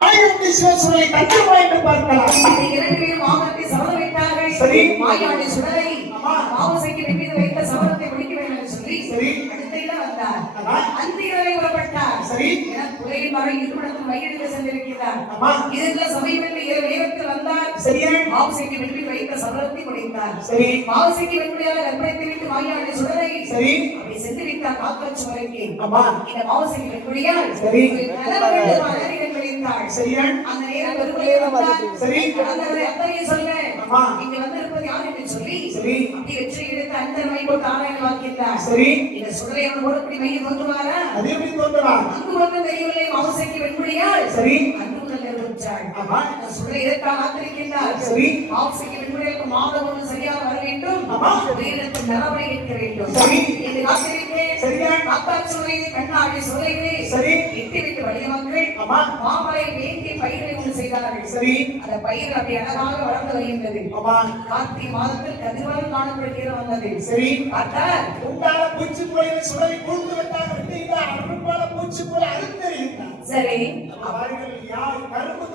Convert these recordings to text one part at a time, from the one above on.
ஆயிரத்தி சிவசுரை தஞ்சமா என்று பார்க்கலாம். வைத்தார்கள். சரி. மாயாண்டி சுடரை வைத்த சபதத்தை முடிக்க வேண்டும் என்று சொல்லி சரி. வந்தார். அந்த இரவை புறப்பட்டார். சரி. என புலையின் மகள் இருமடத்தில் வயிறில் சென்றிருக்கிறார். ஆமா. இதுல சமீபத்தில் இரவு நேரத்தில் வந்தார். சரியா? மாவசைக்கு வெற்றி வைத்த சபதத்தை முடித்தார் சரி. மாவசைக்கு வெற்றியாக கற்பனைத்து விட்டு மாயாண்டி சுடரை சரி. அப்படி சென்று விட்டார் இந்த மாவசைக்கு வெற்றியால் சரி. விழித்தாள் சரியா அந்த நேரம் பெருமையே வந்தார் சரி. ஆண்டவரே, அத்தனையை சொல்ல. இங்க வந்திருப்பது யார் என்று சொல்லி சரி. அப்படி வெற்றி எடுத்து அந்த மை போட்டு ஆராயணம் வாக்கின்றார் சரி. இந்த சுடரை அவன் போடப்படி மையை தோன்றுவாரா அது எப்படி தோன்றலாம் அங்கு வந்து தெரியவில்லை மாவசைக்கு வெண்முடியால் சரி. அங்கு முதல் நிறுவிச்சாள் ஆமா அந்த சுடரை காத்திருக்கின்றார் சரி. மாவசைக்கு சரியாக வர வேண்டும் ஆமா. உயிரிழக்கும் நலவரை கேட்க வேண்டும் சரி. சரியா கண்ணாடி சரி விட்டு வழிய மக்கள் மாமலை வேண்டி பயிரை ஒன்று செய்தார்கள் சரி அந்த பயிர் அப்படி அழகாக வளர்ந்து வருகின்றது கார்த்திகை மாதத்தில் கதிர்வரம் காணப்படுகிற வந்தது சரி பார்த்தால் பூச்சி போல சுடலை கூர்ந்து விட்டாக விட்டு பூச்சி போல அறுத்தறிந்தார் சரி அவர்கள் யார் கரும்பு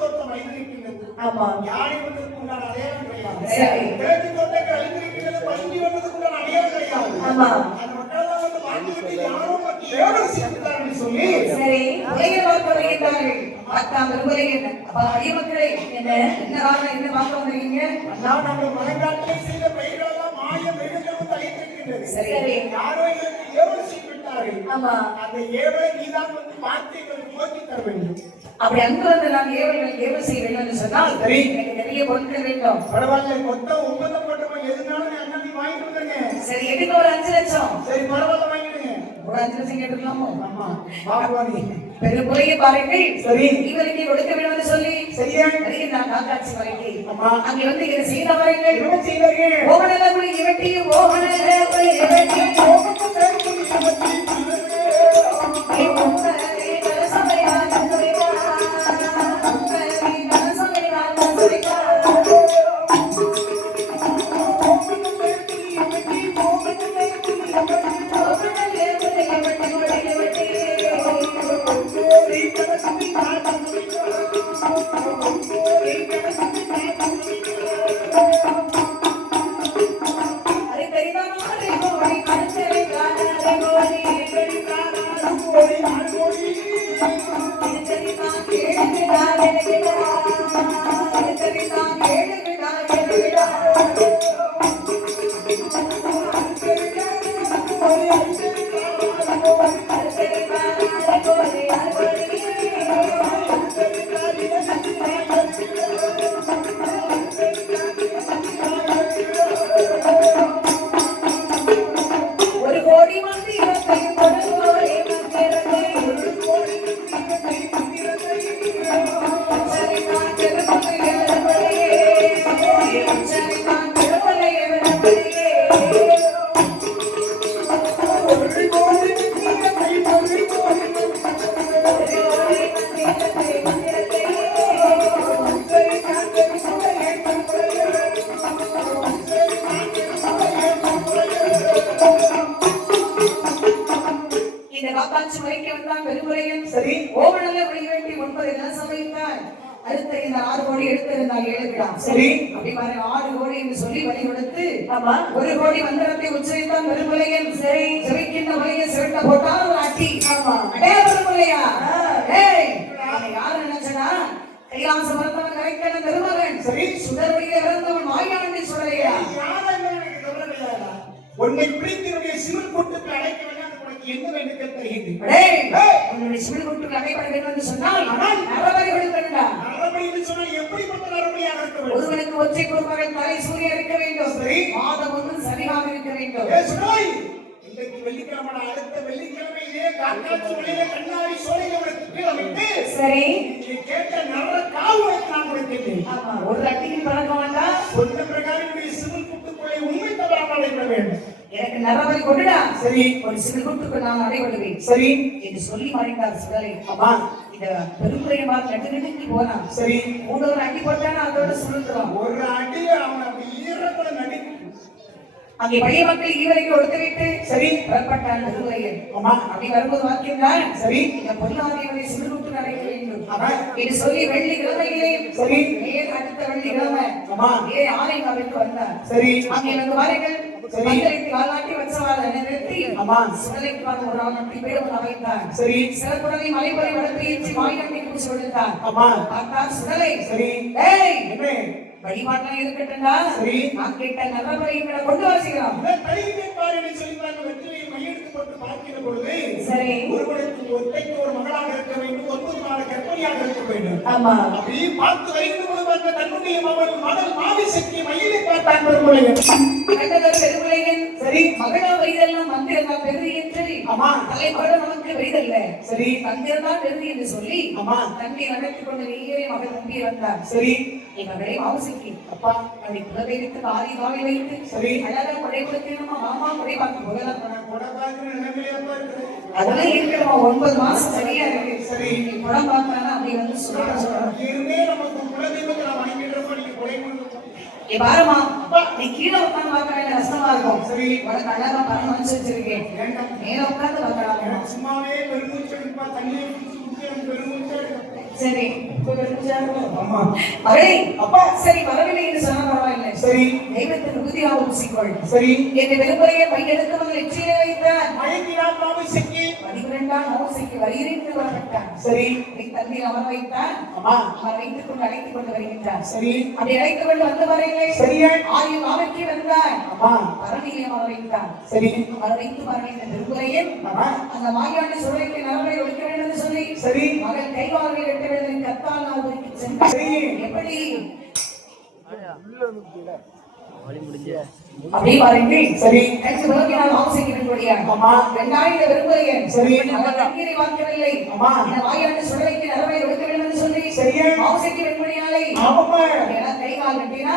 ஆமா. யானை வந்ததுக்கு உண்டான அடையாளம் கிடையாது. சரி. கிழக்கு தோட்டங்கள் அழிந்திருக்கின்றது பள்ளி வந்ததுக்கு உண்டான அடையாளம் கிடையாது. ஆமா. அந்த மக்கள் வந்து ஏவல் செய்கிறார்கள் சொல்லி சரி. அப்ப அடிய மக்களே என்ன? என்ன காரணம் என்ன பார்க்க வந்திருக்கீங்க? அண்ணா நாங்கள் மழைக்காலத்திலே செய்த பயிர்களெல்லாம் மாய மிருகங்கள் வந்து அழித்திருக்கின்றது சரி. யாரோ எங்களுக்கு ஏவல் செய்து விட்டார்கள் ஆமா. அந்த ஏவலை நீதான் வந்து பார்த்து எங்களுக்கு நோக்கி தர வேண்டும். அப்படி அங்கு வந்து நான் ஏவல் ஏவல் செய்ய வேண்டும் என்று சொன்னால் சரி. எனக்கு நிறைய பொருட்கள் வேண்டும். பரவாயில்ல மொத்தம் ஒன்பது போட்டோம் எதுனாலும் அண்ணா நீ வாங்கிட்டு வந்துருங்க. சரி எடுக்க ஒரு அஞ்சு லட்சம்? சரி பரவாயில்ல வாங்கிடுங்க. ஒரு அஞ்சு லட்சம் கேட்டுக்கலாமோ? ஆமா வாங்குவாங்க பெரும்புறையை பாருங்கள். சரி. இவருக்கு கொடுக்க வேண்டும் என்று சொல்லி சரியா? வருகின்றார் காக்காட்சி வரைக்கும் ஆமா. அங்கே வந்து இதை செய்தவர்கள் என்ன செய்வார்கள் ஓவனல குழி இரட்டி ஓவனல குழி இரட்டி தெரிந்தானே கோடி ஒன்பது நிலசம் வைத்தார் அடுத்த இந்த ஆறு கோடி எடுத்திருந்தால் ஏழு விழா சரி. அப்படி பாருங்க ஆறு கோடி என்று சொல்லி வழி கொடுத்து ஆமா. ஒரு கோடி மந்திரத்தை உச்சரித்தான் பெருமுறையில் சரி சிவைக்கின்ற முறையை சிரட்ட போட்டால் ஒரு அட்டி ஆமா. அடே அவனை யாரு நினைச்சனா கைலாச மருந்தவன் கரைக்கன பெருமகன் சரி. சுடருடைய இறந்தவன் எனக்கு சொல்லவில்லைடா. உன்னை பிடித்தினுடைய சிவில் கூட்டுக்கு அழைக்க வேண்டாம் அது உனக்கு என்ன வேண்டும் தெரிகிறது டேய் ஏய். உன்னுடைய சிவில் குற்று நடைபெற வேண்டும் என்று சொன்னால் ஆனால் நரபலி கொடுக்கணும்டா. நரபலி என்று சொன்னால் எப்படிப்பட்ட நரபலியாக இருக்க வேண்டும்? ஒருவனுக்கு ஒற்றை குருமகன் தலை சூரிய இருக்க வேண்டும். சரி. மாதம் ஒன்று சரியாக இருக்க வேண்டும். இன்றைக்கு வெள்ளிக்கிழமை அடுத்த வெள்ளிக்கிழமை இதே மலையில கண்ணாடி சோலையில உனக்கு கீழே விட்டு சரி. நீ கேட்ட நல்ல காவு நான் ஆமா ஒரு அட்டிக்கு வேண்டாம் சொன்ன பிரகாரம் என்னுடைய சிவில் கூட்டுக்குள்ளே உண்மை தவறாமல் இருக்க வேண்டும் நரபலி கொண்டுடா. சரி ஒரு சிறு குட்டுக்கு நான் அடைபடுவேன் சரி என்று சொல்லி மறைந்தார் சுடலை ஆமா இந்த பெரும்புறையை பார்த்து நட்டு நட்டுக்கு போனான் சரி மூணு ஒரு அடி போட்டானா அதோட சுருண்டுவான் ஒரு அடி அவன் அப்படி ஈரத்துல நடி அங்கே பழைய மக்கள் ஈவரைக்கு ஒடுத்துவிட்டு சரி புறப்பட்டான் திருவரையன் ஆமா அப்படி வரும்போது வாக்கியம் சரி இந்த பொருளாதாரங்களை சிறுநூற்று நடைபெற வேண்டும் என்று சொல்லி வெள்ளிக்கிழமையிலே சரி நேர் அடுத்த வெள்ளிக்கிழமை ஆமா ஏ ஆலயங்களுக்கு வந்தார். சரி. அங்கே வந்து வாருங்கள் சரி. சிறப்புடனை வளர்த்து ஏற்றி சுடலை. சரி. ஏய். என்ன? வழிபாட்டெல்லாம் இருக்கட்டும்டா. நான் கேட்ட நல்லபடி எங்களை கொண்டு இவர் கலிங்கை பாருன்னு சொல்லித்தான் வெற்றியை மையெடுக்கப்பட்டு பார்க்கிற பொழுது சரி. ஒருவனுக்கு ஒத்தைக்கு ஒரு மகளாக இருக்க வேண்டும் ஒன்பது மாத கற்பனையாக இருக்க வேண்டும். ஆமா. அப்படி பார்த்து வைத்து பொழுது அந்த தன்னுடைய மகள் மாவி சக்தி மயிலை பார்த்தான் சரி என்று ஆமா தலைப்பாடு நமக்கு வைதல்ல சரி. மந்திரம் தான் என்று சொல்லி ஆமா தன்னை அழைத்துக் கொண்டு நீரே மகள் நம்பி வந்தார். சரி. என் மகளை அப்பா. அதை வைத்து சரி. அழகா கொடை கொடுத்து நம்ம மாமா. அதெல்லாம் இருக்கிறமா ஒன்பது மாசம் சரியா இருக்கு. சரி. நீ படம் பார்க்கறானா அப்படி வந்து சொல்ல ஏ பாருமா நீ கீழே உட்கார்ந்து பார்க்க வேண்டிய கஷ்டமா இருக்கும் சரி. உனக்கு அழகா படம் மனசு வச்சிருக்கேன் மேல உட்கார்ந்து பார்க்கலாம் சும்மாவே பெருமூச்சு தண்ணியை பெருமூச்சு சரி மகளே அப்பா சரி வரவில்லை என்று சொன்னா பரவாயில்லை. சரி. தெய்வத்தின் உறுதியாக ஊசிக்கொள் சரி. என்னை வெறுமுறையை பையெடுத்து வந்து வெற்றியை வைத்தான் மயக்கினான் மாவி சக்தி பதிவிரண்டாம் மோசைக்கு வருகிறேன் வரப்பட்டான் சரி. நீ தண்ணி அமர வைத்தான் ஆமா அவர் வைத்துக் கொண்டு அழைத்துக் கொண்டு வருகின்றார். சரி. அப்படி அழைத்துக் கொண்டு வந்த வரையிலே சரியா ஆயுள் மாவற்றி வந்தார். ஆமா பரணியை அமர வைத்தார். சரி. அவர் வைத்து திருமுறையில் ஆமா அந்த மாயாண்டு சுழலுக்கு நரம்பை ஒழிக்க என்று சரி. மகள் கைவார்வை வெட்ட வேண்டும் நான் சென்றார் சரி. எப்படி? அப்படி பாருங்க சரி. எனக்கு நான் ஆலோசிக்கிறபடியா ஆமா. விரும்புகிறேன். சரி. அவர் தண்ணீரை வாக்கவில்லை ஆமா. இந்த வாயாண்டு சுழலைக்கு நரம்பை ஒழிக்க வேண்டும் என்று சொல்லி சரியா ஆலோசிக்க வெண்மணியாலை ஆமாப்பா.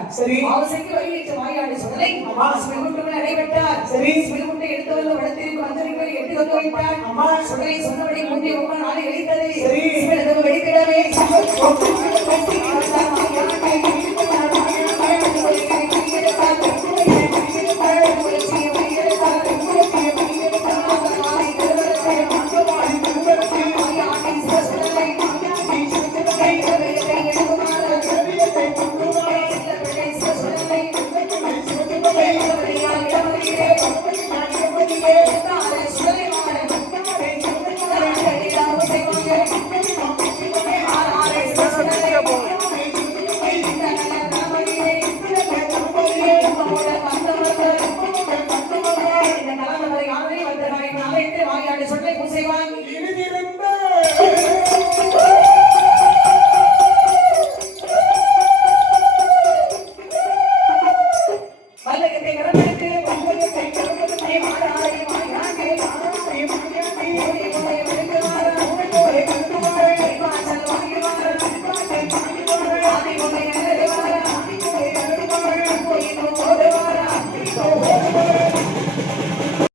எடுத்து சரி சரி. மாவுசைக்கு வழியிட்டு மாயான சுடலை ஆமா. சிறுகுண்டுகள் நடைபெற்றார் சரி. சிறுகுண்டை எடுத்து வந்து வடத்திற்கு மதுரைகளை எட்டு வந்து வைத்தார் ஆமா. சுடலை சொன்னபடி முந்தைய ஒவ்வொரு நாளை வெடித்தது சரி. சிவனது வெடித்திடவே